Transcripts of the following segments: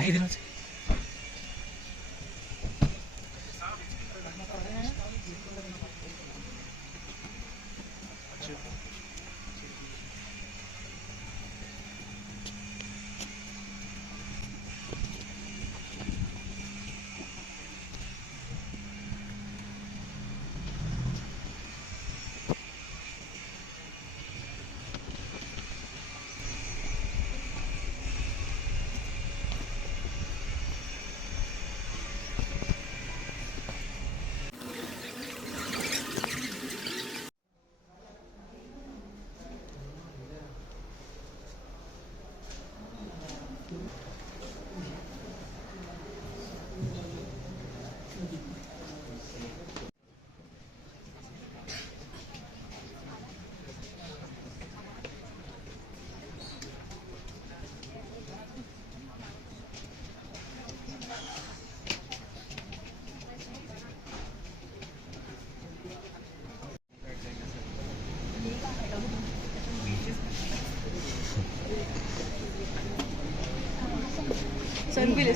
5 दिनों से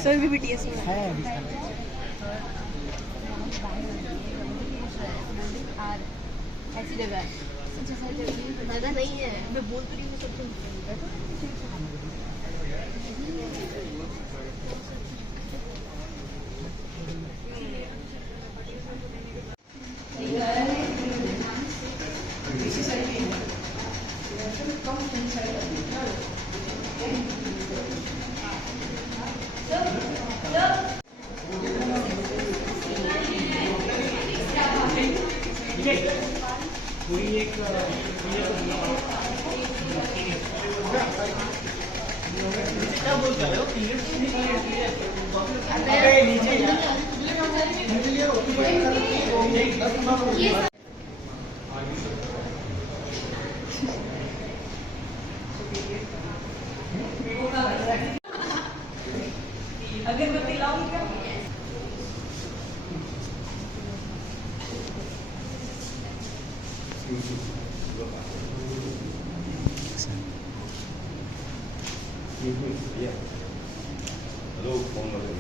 सर भी बीटीएस में है। ऐसी जगह जगह नहीं है, मैं बोल तो रही हूँ सबको। पूरी एक क्या बोलते हो अगरबत्ती लाऊं क्या? Hello, phone number.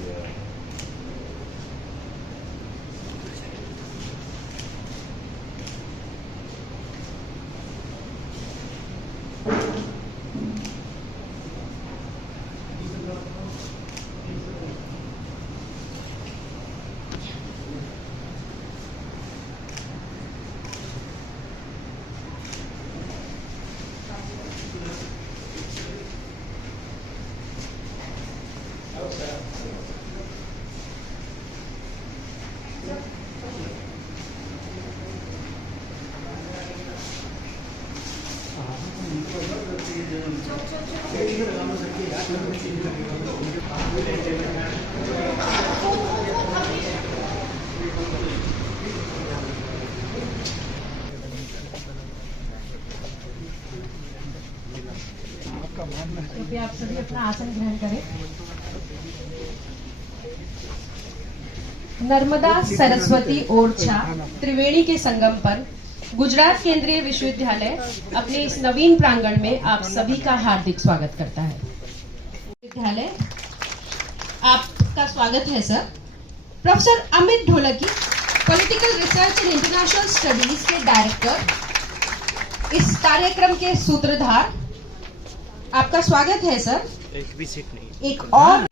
कृपया आप सभी अपना आसन ग्रहण करें। नर्मदा सरस्वती ओरछा त्रिवेणी के संगम पर गुजरात केंद्रीय विश्वविद्यालय अपने इस नवीन प्रांगण में आप सभी का हार्दिक स्वागत करता है। विद्यालय आपका स्वागत है sir. Professor Amit dholki, political research and international studies के डायरेक्टर, इस कार्यक्रम के सूत्रधार, आपका स्वागत है सर। एक भी सीट नहीं। एक और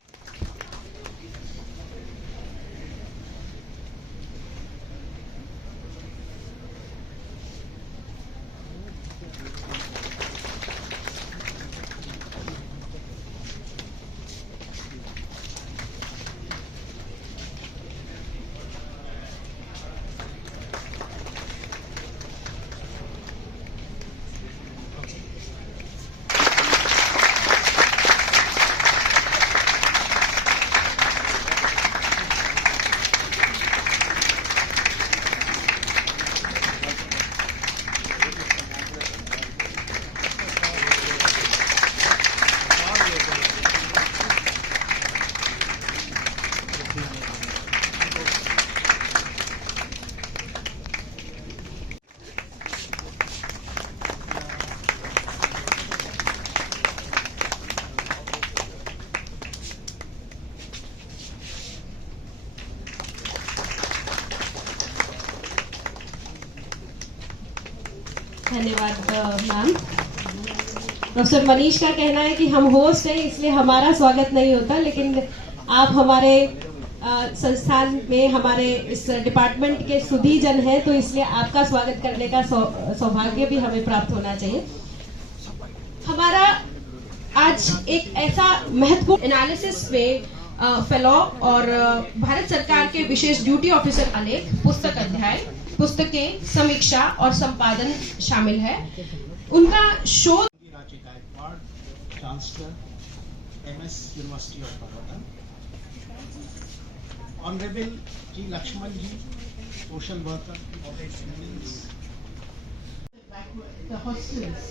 धन्यवाद मैम। प्रोफेसर मनीष का कहना है कि हम होस्ट हैं इसलिए हमारा स्वागत नहीं होता, लेकिन आप हमारे संस्थान में हमारे इस डिपार्टमेंट के सुधी जन हैं, तो इसलिए आपका स्वागत करने का सौभाग्य भी हमें प्राप्त होना चाहिए। हमारा आज एक ऐसा महत्वपूर्ण एनालिसिस में फेलो और भारत सरकार के विशेष ड्यूटी ऑफिसर आलेख, पुस्तक अध्याय, पुस्तकें, समीक्षा और संपादन शामिल है। उनका शोध Chancellor, MS University of Baroda, Honorable G. Lakshman Ji, social worker, the hostels,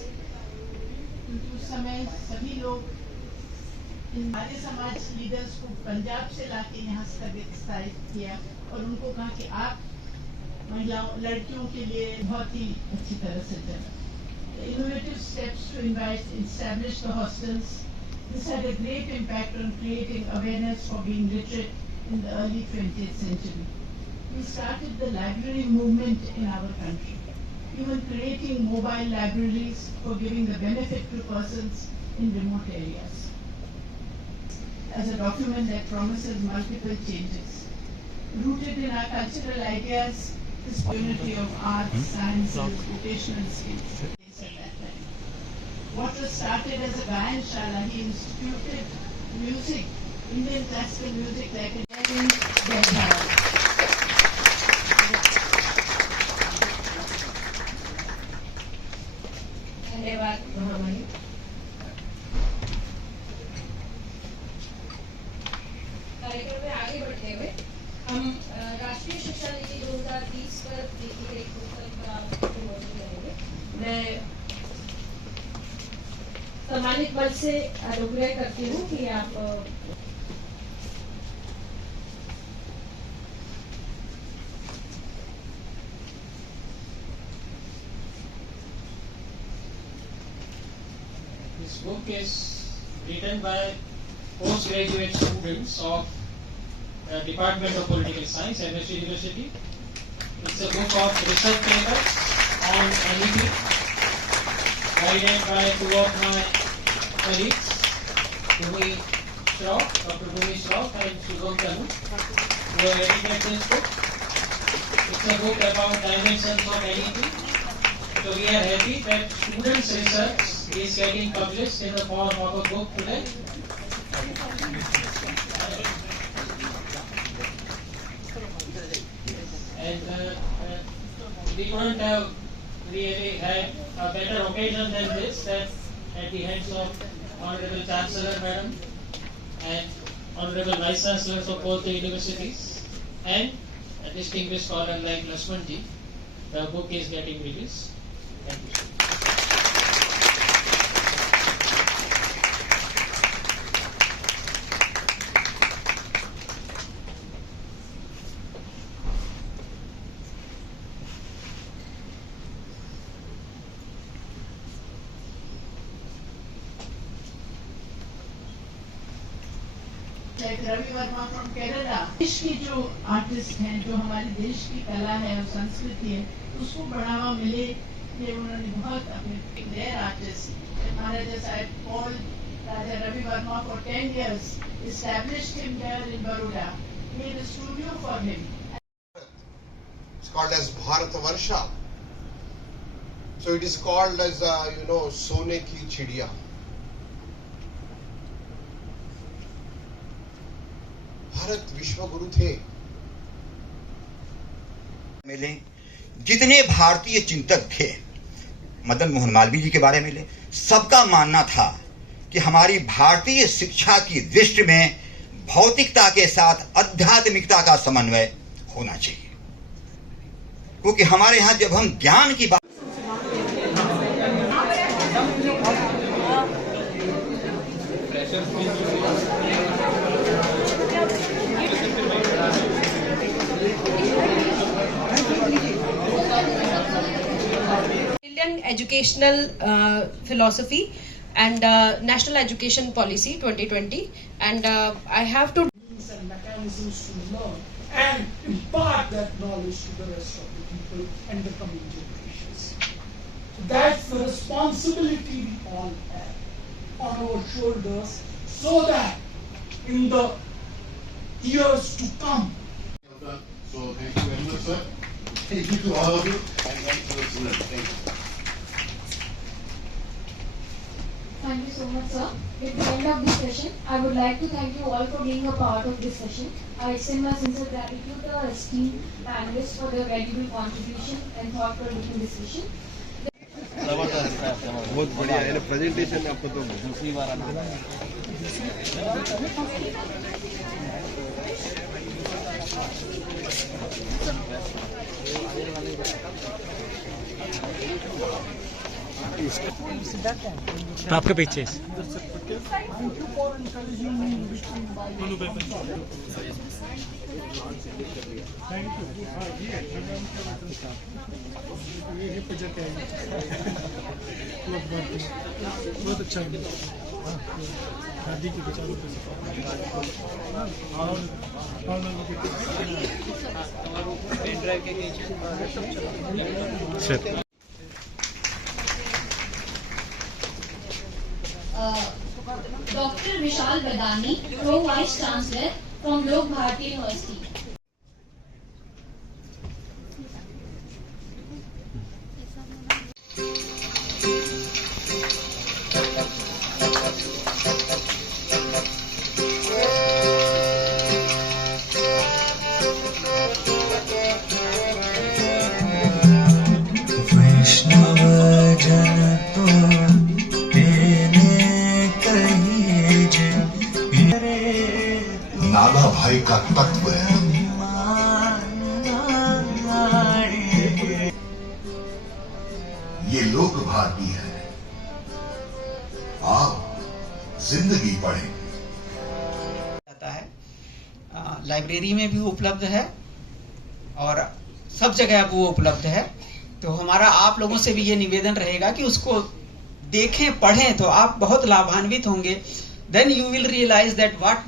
क्योंकि उस समय सभी लोग हमारे समाज लीडर्स को पंजाब से लाके यहाँ स्थापित किया और उनको कहा कि आप महिलाओं लड़कियों के लिए बहुत ही अच्छी तरह से चला। Innovative steps to establish the hostels. This had a great impact on creating awareness for being literate in the early 20th century. We started the library movement in our country, even creating mobile libraries for giving the benefit to persons in remote areas. As a document that promises multiple changes. Rooted in our cultural ideas, this unity of arts, sciences, vocational skills. What was started as a Gayan Shala, he instituted music, Indian classical music like a in Delhi. धन्यवाद महामहिम। कार्यक्रम में आगे बढ़ते हुए हम राष्ट्रीय शिक्षा नीति 2030 पर लिखी गई पुस्तक पर आपको मौजूद करेंगे। मैं सम्मानित मंच से अनुग्रह करती हूँ कि आप This book is written by postgraduate students of the Department of Political Science, MS University. It's a book of research papers on NEP, guided by two of my colleagues, Dr. Bhumi Shroff and Shubham Tanu, who have edited this book. It's a book about dimensions of NEP. So we are happy that students' research is getting published in the form of a book today. And we couldn't have really had a better occasion than this, that at the hands of Honorable Chancellor Madam and Honorable Vice Chancellors of both the universities and a distinguished scholar like Lakshman Ji, the book is getting released. Thank you. Like Ravi Verma from Kerala. देश के जो artist हैं, जो हमारे देश की कला है और संस्कृति है, उसको बढ़ावा मिले, ये उन्होंने बहुत अपने their artists, हमारे जैसा Paul Raja Ravi Verma for 10 years established him here in Baroda, made a studio for him. It's called as Bharatavarsha. So it is called as Sone ki Chidiya. Bharat विश्व गुरु थे। मिले जितने भारतीय चिंतक थे, मदन मोहन मालवीय जी के बारे में मिले, सबका मानना था कि हमारी भारतीय शिक्षा की दृष्टि में भौतिकता के साथ आध्यात्मिकता का समन्वय होना चाहिए, क्योंकि हमारे यहाँ जब हम ज्ञान की बात Indian Educational Philosophy and National Education Policy 2020, and I have to and mechanisms to learn and impart that knowledge to the rest of the people and the coming generations. So That's the responsibility we all have on our shoulders, so that in the years to come. So thank you very much, sir. Thank you to all of you, and thank you to the students. Thank you. Thank you so much, sir. At the end of this session, I would like to thank you all for being a part of this session. I extend my sincere gratitude to our esteemed panelists for their valuable contribution and thought-provoking discussion. बहुत बढ़िया है presentation आपको तो दूसरी बार आना आपके पीछे Thank you for encouraging me in between my Thank you. ये प्रोजेक्ट है बहुत अच्छा है शादी के विचारों पे Dr. Vishal Badani, Pro Vice Chancellor from Lok Bharati University. नाना भाई का तत्व है। ये लोक भारती है। आप जिंदगी पढ़ें। लाइब्रेरी में भी उपलब्ध है और सब जगह अब वो उपलब्ध है। तो हमारा आप लोगों से भी ये निवेदन रहेगा कि उसको देखें, पढ़ें, तो आप बहुत लाभान्वित होंगे। Then you will realize that what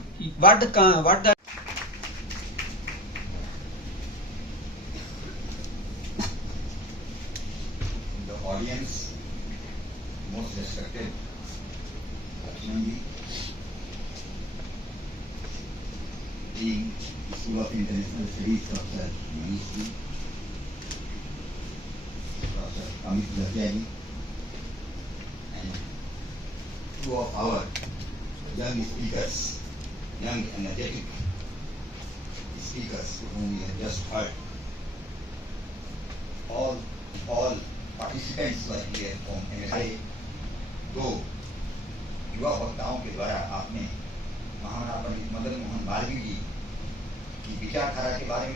the audience, most respected Lakshmanji, Dean, School of International Studies, Dr. Manish, Dr. Amit Latyani, and two of our young speakers, young energetic speakers whom we have just heard. All participants were here from MSI. दो युवा वक्ताओं के द्वारा आपने महामना पंडित मदन मोहन मालवीय जी की विचारधारा के बारे में